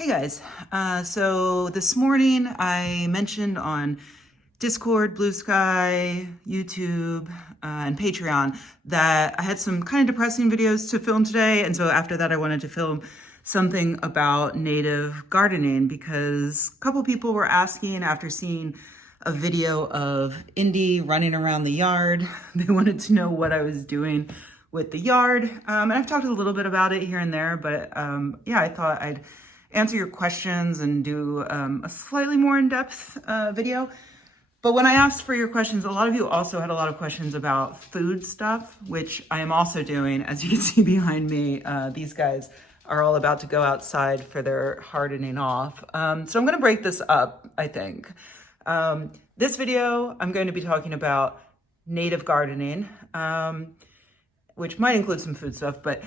Hey guys, so this morning I mentioned on Discord, Blue Sky, YouTube, and Patreon that I had some kind of depressing videos to film today, and so after that I wanted to film something about native gardening because a couple people were asking after seeing a video of Indy running around the yard. They wanted to know what I was doing with the yard, and I've talked a little bit about it here and there, but yeah, I thought I'd answer your questions and do a slightly more in-depth video. But when I asked for your questions, a lot of you also had a lot of questions about food stuff, which I am also doing. As you can see behind me, these guys are all about to go outside for their hardening off. So I'm gonna break this up, I think. This video, I'm going to be talking about native gardening, which might include some food stuff, but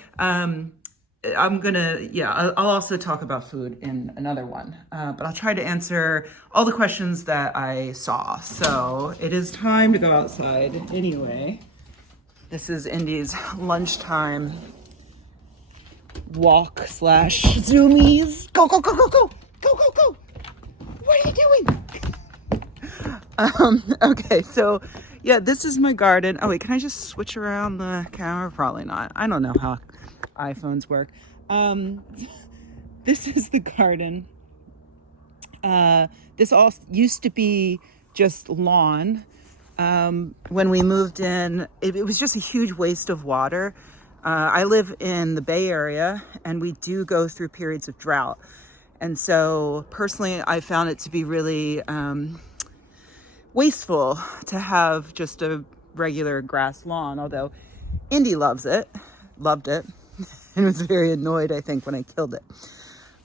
I'll also talk about food in another one, but I'll try to answer all the questions that I saw. So it is time to go outside anyway. This is Indy's lunchtime walk / zoomies. Go, go, go, go, go, go, go, go. What are you doing? Okay, so yeah, this is my garden. Oh wait, can I just switch around the camera? Probably not. I don't know how iPhones work. This is the garden. This all used to be just lawn. When we moved in, it was just a huge waste of water. I live in the Bay Area and we do go through periods of drought. And so personally, I found it to be really wasteful to have just a regular grass lawn, although Indy loved it. And was very annoyed, I think, when I killed it.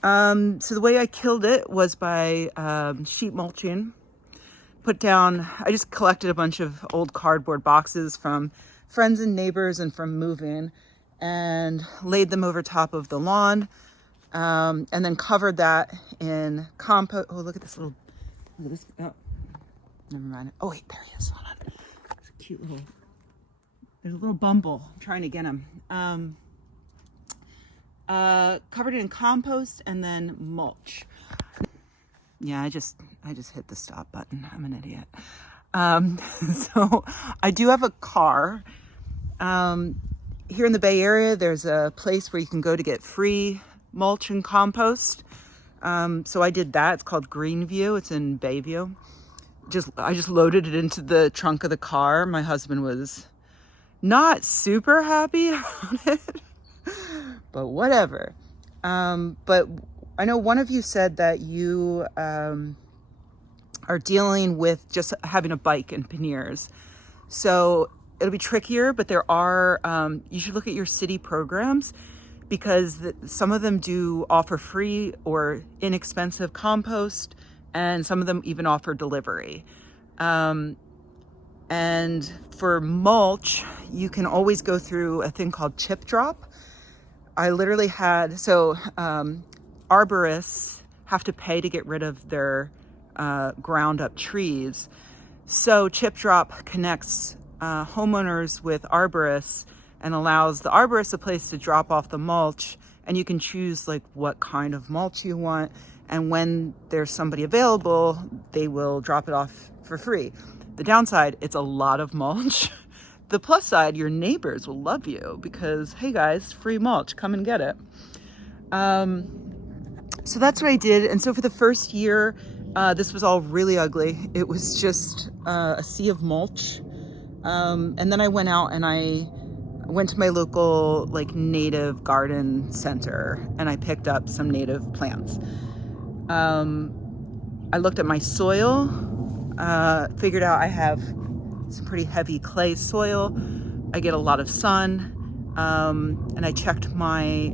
So the way I killed it was by sheet mulching. I just collected a bunch of old cardboard boxes from friends and neighbors and from moving and laid them over top of the lawn, and then covered that in compost. Oh, look at this. Oh, never mind. Oh, wait, there he is. Hold on. It's a cute little, there's a little bumble. I'm trying to get him. Covered it in compost and then mulch. Yeah, I just hit the stop button. I'm an idiot. So I do have a car. Here in the Bay Area, there's a place where you can go to get free mulch and compost. So I did that. It's called Greenview. It's in Bayview. I just loaded it into the trunk of the car. My husband was not super happy about it. But whatever. But I know one of you said that you are dealing with just having a bike and panniers. So it'll be trickier, but there are, you should look at your city programs because some of them do offer free or inexpensive compost, and some of them even offer delivery. And for mulch, you can always go through a thing called chip drop. I literally had, arborists have to pay to get rid of their ground up trees. So Chip Drop connects homeowners with arborists and allows the arborist a place to drop off the mulch, and you can choose like what kind of mulch you want. And when there's somebody available, they will drop it off for free. The downside, it's a lot of mulch. The plus side, your neighbors will love you because, hey guys, free mulch, come and get it. So that's what I did. And so for the first year, this was all really ugly. It was just a sea of mulch. And then I went out and I went to my local native garden center and I picked up some native plants. I looked at my soil, figured out I have some pretty heavy clay soil. I get a lot of sun, and I checked my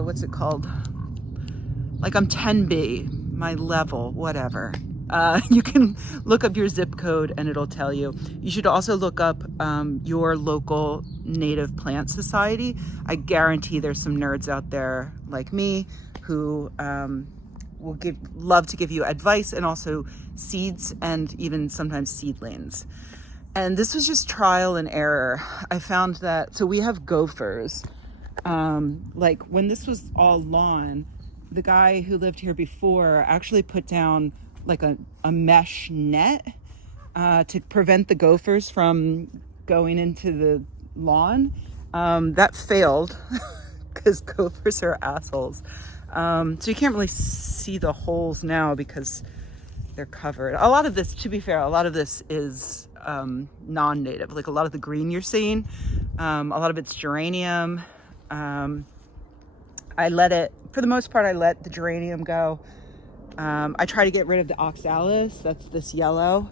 what's it called? I'm 10B, my level, whatever. You can look up your zip code and it'll tell you. You should also look up your local native plant society. I guarantee there's some nerds out there like me who will love to give you advice and also seeds and even sometimes seedlings. And this was just trial and error. I found that, so we have gophers. Like when this was all lawn, the guy who lived here before actually put down like a mesh net to prevent the gophers from going into the lawn. That failed because gophers are assholes. So you can't really see the holes now because they're covered. A lot of this, to be fair, a lot of this is non-native. Like a lot of the green you're seeing, a lot of it's geranium. I let it, for the most part, I let the geranium go. I try to get rid of the oxalis, that's this yellow,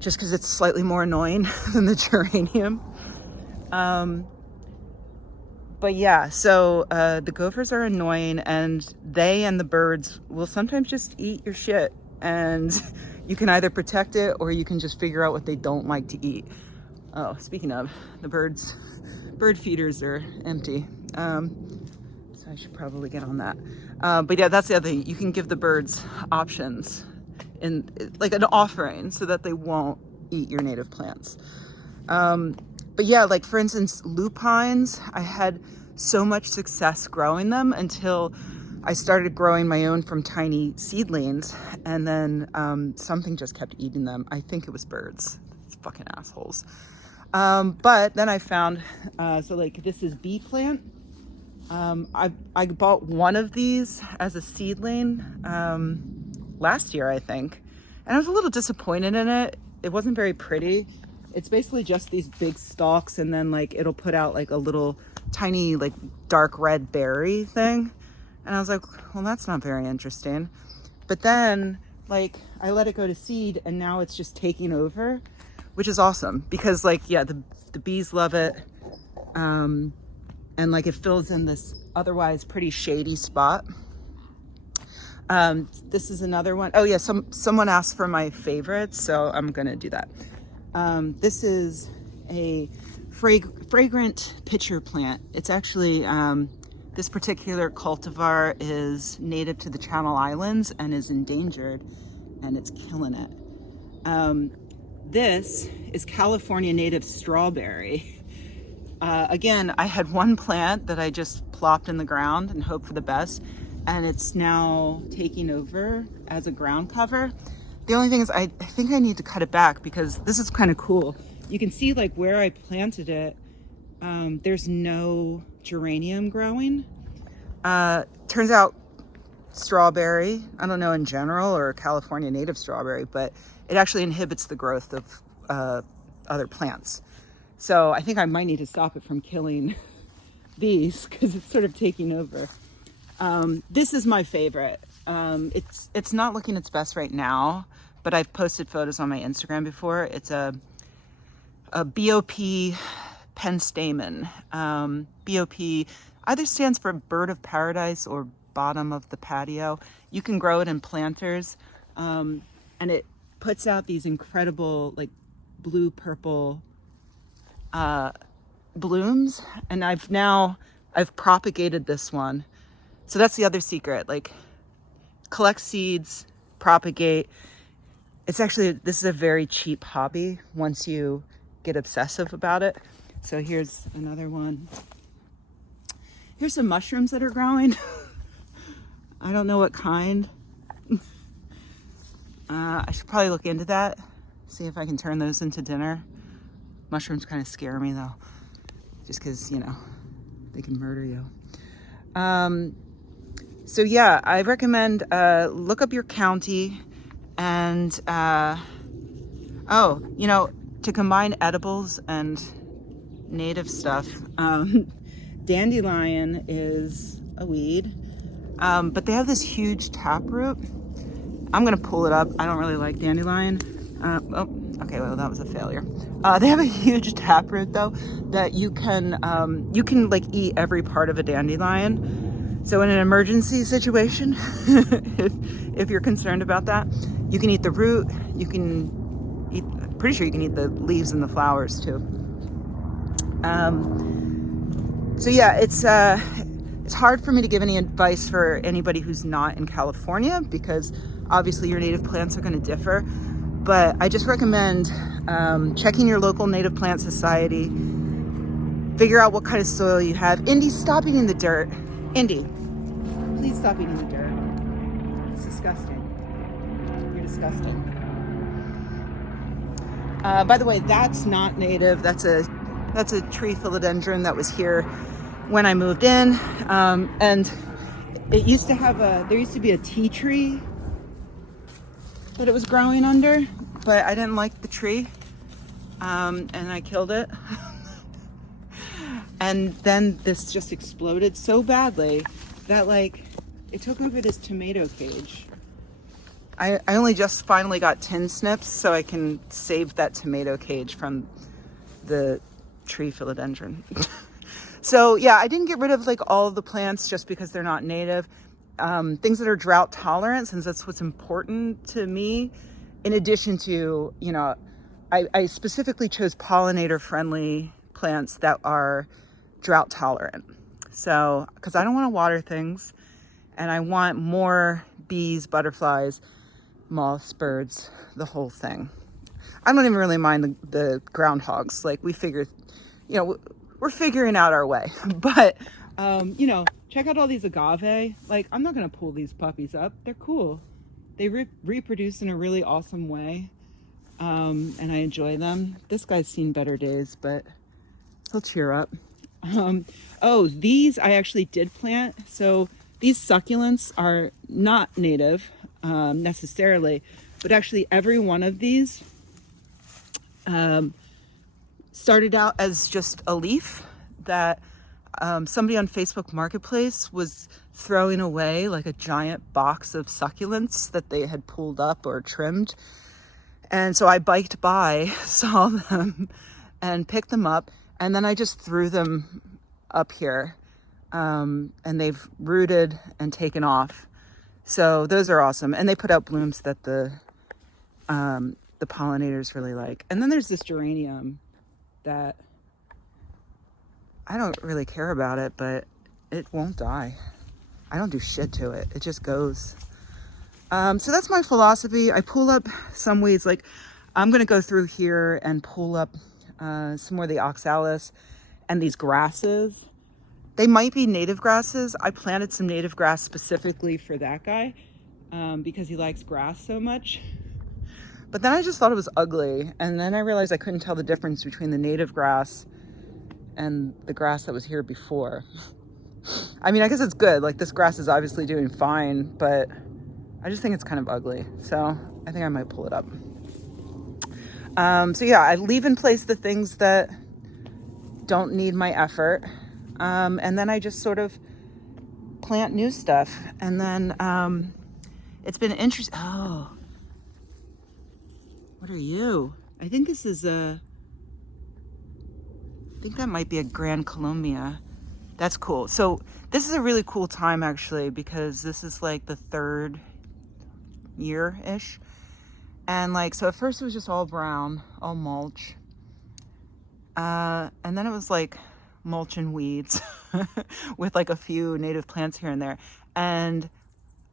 just because it's slightly more annoying than the geranium. But yeah, so the gophers are annoying, and they and the birds will sometimes just eat your shit, and you can either protect it or you can just figure out what they don't like to eat. Oh, speaking of, the bird feeders are empty. So I should probably get on that. But yeah, that's the other thing. You can give the birds options in like an offering so that they won't eat your native plants. But yeah, like for instance, lupines, I had so much success growing them until I started growing my own from tiny seedlings, and then something just kept eating them. I think it was birds. It's fucking assholes. But then I found, so like this is bee plant. I bought one of these as a seedling last year, I think, and I was a little disappointed in it. It wasn't very pretty. It's basically just these big stalks, and then like it'll put out like a little tiny like dark red berry thing, and I was like, well, that's not very interesting. But then like I let it go to seed, and now it's just taking over, which is awesome because like, yeah, the bees love it. And like it fills in this otherwise pretty shady spot. This is another one. Oh yeah, someone asked for my favorites, so I'm gonna do that. This is a fragrant pitcher plant. It's actually, this particular cultivar is native to the Channel Islands and is endangered, and it's killing it. This is California native strawberry. Again, I had one plant that I just plopped in the ground and hoped for the best, and it's now taking over as a ground cover. The only thing is I think I need to cut it back because this is kind of cool. You can see like where I planted it, there's no geranium growing. Turns out strawberry, I don't know in general, or California native strawberry, but it actually inhibits the growth of other plants. So I think I might need to stop it from killing these because it's sort of taking over. This is my favorite. It's not looking its best right now, but I've posted photos on my Instagram before. It's a BOP penstamen. BOP either stands for bird of paradise or bottom of the patio. You can grow it in planters, and it puts out these incredible like blue purple blooms, and I've propagated this one. So that's the other secret, like collect seeds, propagate. It's actually, this is a very cheap hobby once you get obsessive about it. So here's another one. Here's some mushrooms that are growing. I don't know what kind. I should probably look into that, see if I can turn those into dinner. Mushrooms kind of scare me though, just because, you know, they can murder you. So yeah, I recommend look up your county and, oh, you know, to combine edibles and native stuff, dandelion is a weed, but they have this huge taproot. I'm gonna pull it up. I don't really like dandelion. Oh, okay, well that was a failure. They have a huge taproot though that you can like eat every part of a dandelion. So in an emergency situation, if you're concerned about that, you can eat the root. You can eat. Pretty sure you can eat the leaves and the flowers too. So yeah, it's hard for me to give any advice for anybody who's not in California because obviously your native plants are going to differ. But I just recommend checking your local native plant society, figure out what kind of soil you have. Indy, stop eating the dirt. Indy, please stop eating the dirt. It's disgusting. You're disgusting. By the way, that's not native. That's a tree philodendron that was here when I moved in. And it used to have there used to be a tea tree that it was growing under, but I didn't like the tree. And I killed it. And then this just exploded so badly that like it took over this tomato cage. I only just finally got tin snips so I can save that tomato cage from the tree philodendron. So yeah, I didn't get rid of like all of the plants just because they're not native. Things that are drought tolerant, since that's what's important to me. In addition to, you know, I specifically chose pollinator friendly plants that are drought tolerant. So, because I don't want to water things and I want more bees, butterflies, moths, birds, the whole thing. I don't even really mind the groundhogs. Like we figured, you know, we're figuring out our way. But, you know, check out all these agave. Like I'm not going to pull these puppies up. They're cool. They reproduce in a really awesome way. And I enjoy them. This guy's seen better days, but he'll cheer up. Oh, these I actually did plant. So these succulents are not native necessarily, but actually every one of these started out as just a leaf that somebody on Facebook Marketplace was throwing away, like a giant box of succulents that they had pulled up or trimmed. And so I biked by, saw them and picked them up. And then I just threw them up here, and they've rooted and taken off. So those are awesome. And they put out blooms that the pollinators really like. And then there's this geranium that I don't really care about it, but it won't die. I don't do shit to it. It just goes. So that's my philosophy. I pull up some weeds. Like I'm going to go through here and pull up some more of the oxalis and these grasses. They might be native grasses. I planted some native grass specifically for that guy because he likes grass so much. But then I just thought it was ugly. And then I realized I couldn't tell the difference between the native grass and the grass that was here before. I mean, I guess it's good. Like this grass is obviously doing fine, but I just think it's kind of ugly. So I think I might pull it up. So yeah, I leave in place the things that don't need my effort. And then I just sort of plant new stuff. And then it's been interesting. Oh, what are you? I think this is I think that might be a Grand Colombia. That's cool. So this is a really cool time actually, because this is like the 3rd year-ish. And like, so at first it was just all brown, all mulch. And then it was like mulch and weeds with like a few native plants here and there. And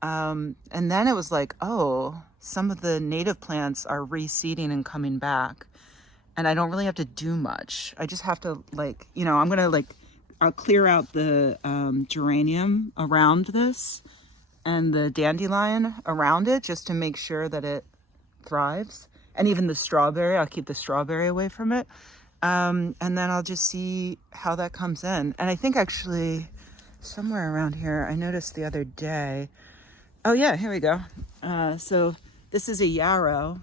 then it was like, oh, some of the native plants are reseeding and coming back. And I don't really have to do much. I just have to like, you know, I'm going to like, I'll clear out the geranium around this and the dandelion around it just to make sure that it thrives. And even the strawberry, I'll keep the strawberry away from it. And then I'll just see how that comes in. And I think actually somewhere around here, I noticed the other day, oh yeah, here we go. So this is a yarrow.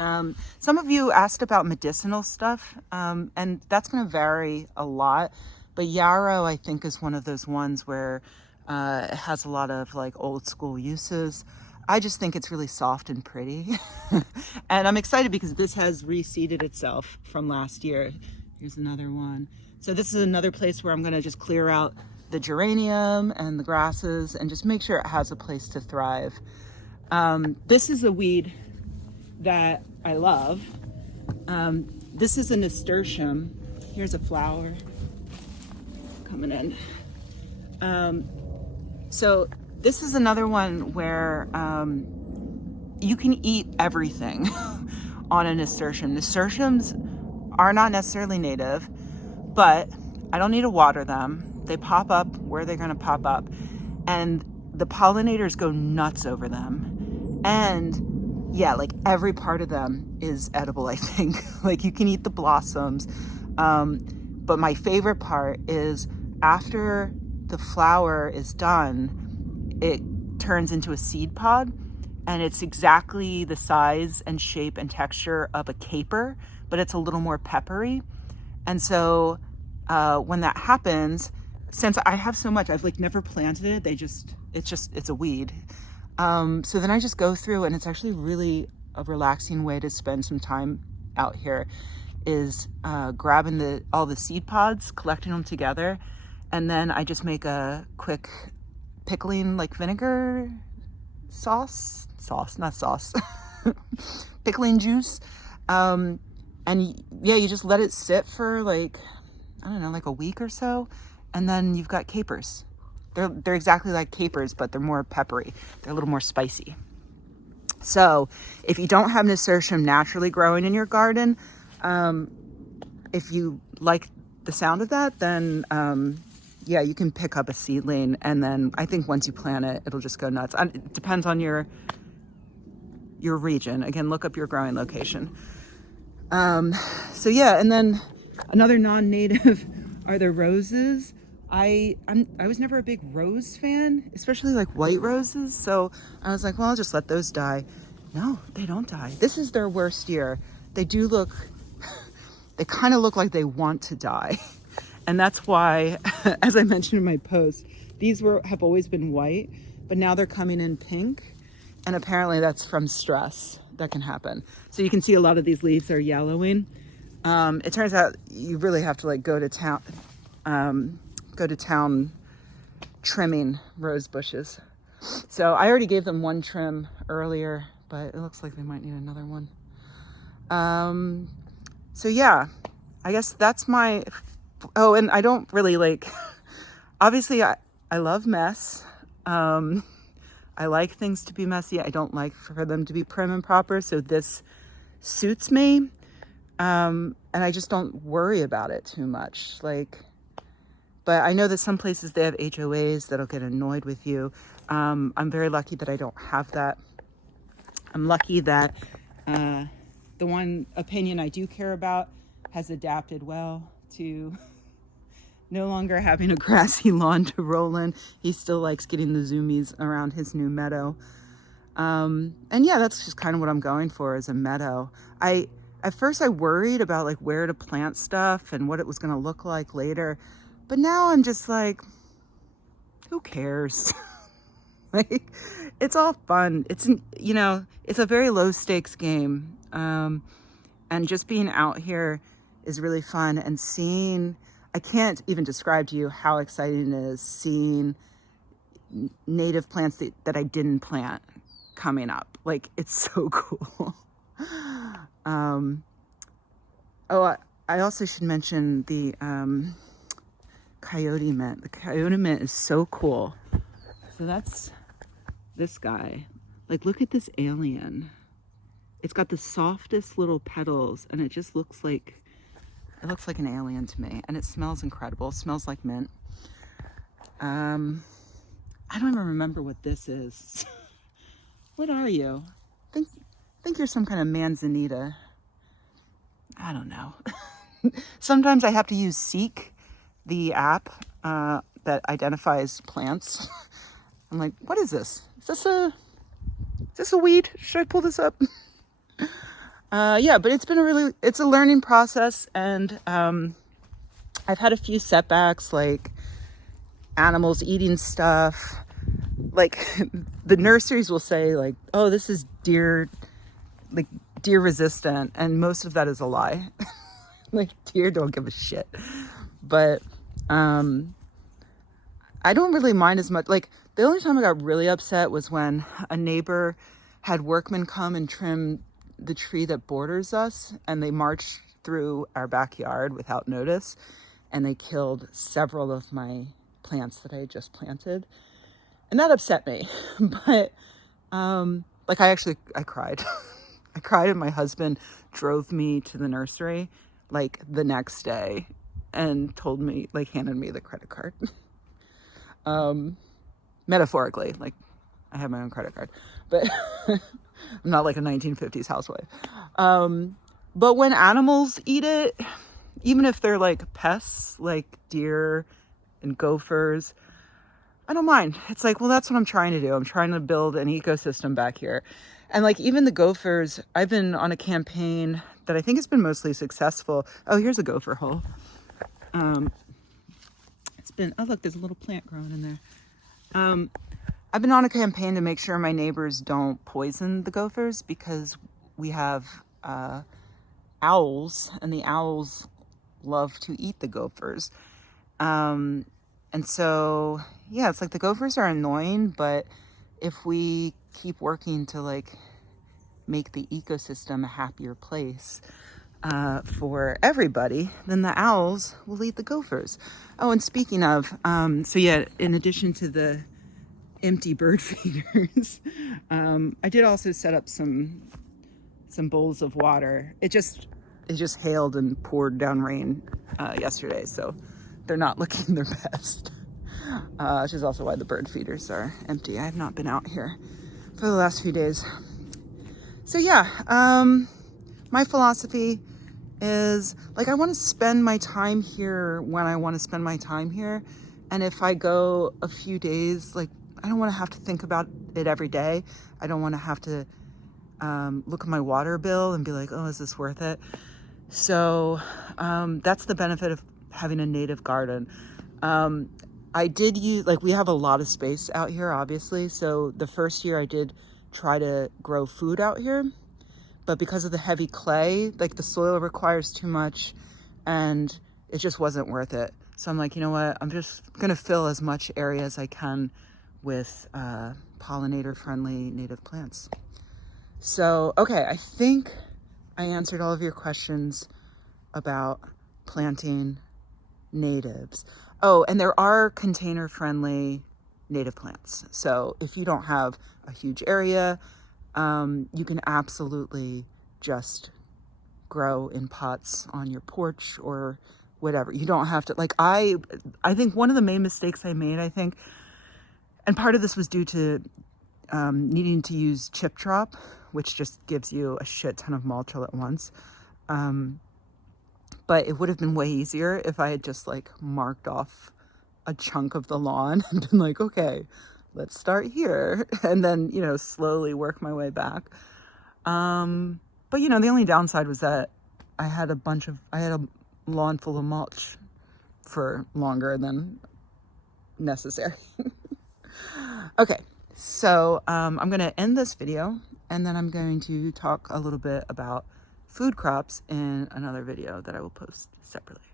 Some of you asked about medicinal stuff, and that's going to vary a lot. But yarrow, I think, is one of those ones where it has a lot of like old school uses. I just think it's really soft and pretty. And I'm excited because this has reseeded itself from last year. Here's another one. So this is another place where I'm going to just clear out the geranium and the grasses and just make sure it has a place to thrive. This is a weed that I love. This is a nasturtium. Here's a flower coming in. So this is another one where you can eat everything on a nasturtium. Nasturtiums are not necessarily native, but I don't need to water them. They pop up where they're going to pop up, and the pollinators go nuts over them. And yeah, like every part of them is edible, I think. Like you can eat the blossoms. But my favorite part is after the flower is done, it turns into a seed pod, and it's exactly the size and shape and texture of a caper, but it's a little more peppery. And so when that happens, since I have so much, I've like never planted it. It's a weed. So then I just go through, and it's actually really a relaxing way to spend some time out here, is grabbing all the seed pods, collecting them together, and then I just make a quick pickling, like vinegar not sauce, pickling juice. And yeah, you just let it sit for like, I don't know, like a week or so, and then you've got capers. They're exactly like capers, but they're more peppery. They're a little more spicy. So if you don't have nasturtium naturally growing in your garden, if you like the sound of that, then yeah, you can pick up a seedling, and then I think once you plant it, it'll just go nuts. It depends on your region. Again, look up your growing location. So yeah, and then another non-native are the roses. I was never a big rose fan, especially like white roses. So I was like, well, I'll just let those die. No, they don't die. This is their worst year. They kind of look like they want to die. And that's why, as I mentioned in my post, these have always been white, but now they're coming in pink. And apparently that's from stress that can happen. So you can see a lot of these leaves are yellowing. It turns out you really have to like go to town trimming rose bushes. So I already gave them one trim earlier, but it looks like they might need another one. So yeah, I guess that's my, oh, and I don't really like, obviously I love mess. I like things to be messy. I don't like for them to be prim and proper. So this suits me. And I just don't worry about it too much. Like, but I know that some places they have HOAs that'll get annoyed with you. I'm very lucky that I don't have that. I'm lucky that the one opinion I do care about has adapted well to no longer having a grassy lawn to roll in. He still likes getting the zoomies around his new meadow. And yeah, that's just kind of what I'm going for, is a meadow. At first I worried about like where to plant stuff and what it was going to look like later. But now I'm just like, who cares? Like, it's all fun. It's a very low stakes game. And just being out here is really fun, and seeing, I can't even describe to you how exciting it is seeing native plants that I didn't plant coming up. Like, it's so cool. I also should mention the coyote mint. The coyote mint is so cool. So that's this guy. Like, look at this alien. It's got the softest little petals, and it just looks like an alien to me, and it smells incredible. It smells like mint. I don't even remember what this is. What are you? Think you're some kind of manzanita. I don't know. Sometimes I have to use Seek, the app that identifies plants. I'm like, what is this? Is this a weed? Should I pull this up? Yeah, but it's a learning process, and I've had a few setbacks, like animals eating stuff. Like, the nurseries will say like, oh, this is deer resistant, and most of that is a lie. Like, deer don't give a shit. But I don't really mind as much. Like, the only time I got really upset was when a neighbor had workmen come and trim the tree that borders us, and they marched through our backyard without notice, and they killed several of my plants that I had just planted, and that upset me. But like, I cried. I cried, and my husband drove me to the nursery like the next day, and told me, like, handed me the credit card. Metaphorically, like, I have my own credit card, but I'm not like a 1950s housewife. But when animals eat it, even if they're like pests, like deer and gophers, I don't mind. It's like, well, that's what I'm trying to do. I'm trying to build an ecosystem back here. And like, even the gophers, I've been on a campaign that I think has been mostly successful. Oh, here's a gopher hole. It's been, oh look, there's a little plant growing in there. I've been on a campaign to make sure my neighbors don't poison the gophers, because we have owls, and the owls love to eat the gophers. And so, yeah, it's like the gophers are annoying, but if we keep working to like make the ecosystem a happier place for everybody, then the owls will eat the gophers. Oh, and speaking of, so yeah, in addition to the empty bird feeders, I did also set up some bowls of water. It just hailed and poured down rain yesterday, so they're not looking their best. Which is also why the bird feeders are empty. I have not been out here for the last few days. So yeah, my philosophy is like, I want to spend my time here when I want to spend my time here. And if I go a few days, like, I don't want to have to think about it every day. I don't want to have to look at my water bill and be like, oh, is this worth it? So that's the benefit of having a native garden. I did use, like, we have a lot of space out here, obviously. So the first year I did try to grow food out here, but because of the heavy clay, like, the soil requires too much and it just wasn't worth it. So I'm like, you know what? I'm just going to fill as much area as I can with pollinator friendly native plants. So, okay, I think I answered all of your questions about planting natives. Oh, and there are container friendly native plants. So if you don't have a huge area, you can absolutely just grow in pots on your porch or whatever. You don't have to, like, I think one of the main mistakes I made, I think, and part of this was due to needing to use chip drop, which just gives you a shit ton of mulch all at once. But it would have been way easier if I had just like marked off a chunk of the lawn and been like, okay, let's start here. And then, you know, slowly work my way back. But, you know, the only downside was that I had a lawn full of mulch for longer than necessary. Okay, so I'm going to end this video, and then I'm going to talk a little bit about food crops in another video that I will post separately.